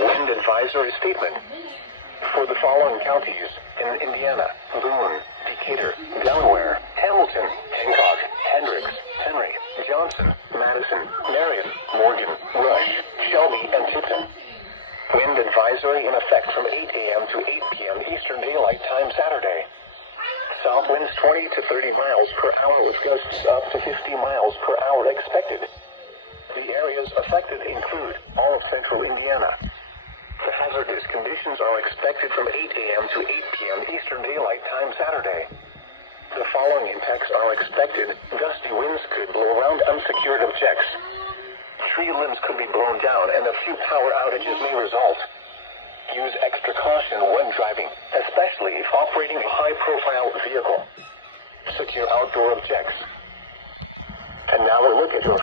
wind advisory statement. For the following counties in Indiana: Boone, Decatur, Delaware, Hamilton, Hancock, Hendricks, Henry, Johnson, Madison, Marion, Morgan, Rush, Shelby, and Tipton. Wind advisory in effect from 8 a.m. to 8 p.m. Eastern Daylight Time Saturday. South winds 20 to 30 miles per hour with gusts up to 50 miles per hour expected. The areas affected include all of central Indiana. The hazardous conditions are expected from 8 a.m. to 8 p.m. Eastern Daylight Time Saturday. The following impacts are expected. Gusty winds could blow around unsecured objects. Tree limbs could be blown down and a few power outages may result. Use extra caution when driving, especially if operating a high-profile vehicle. Secure outdoor objects. And now a look at your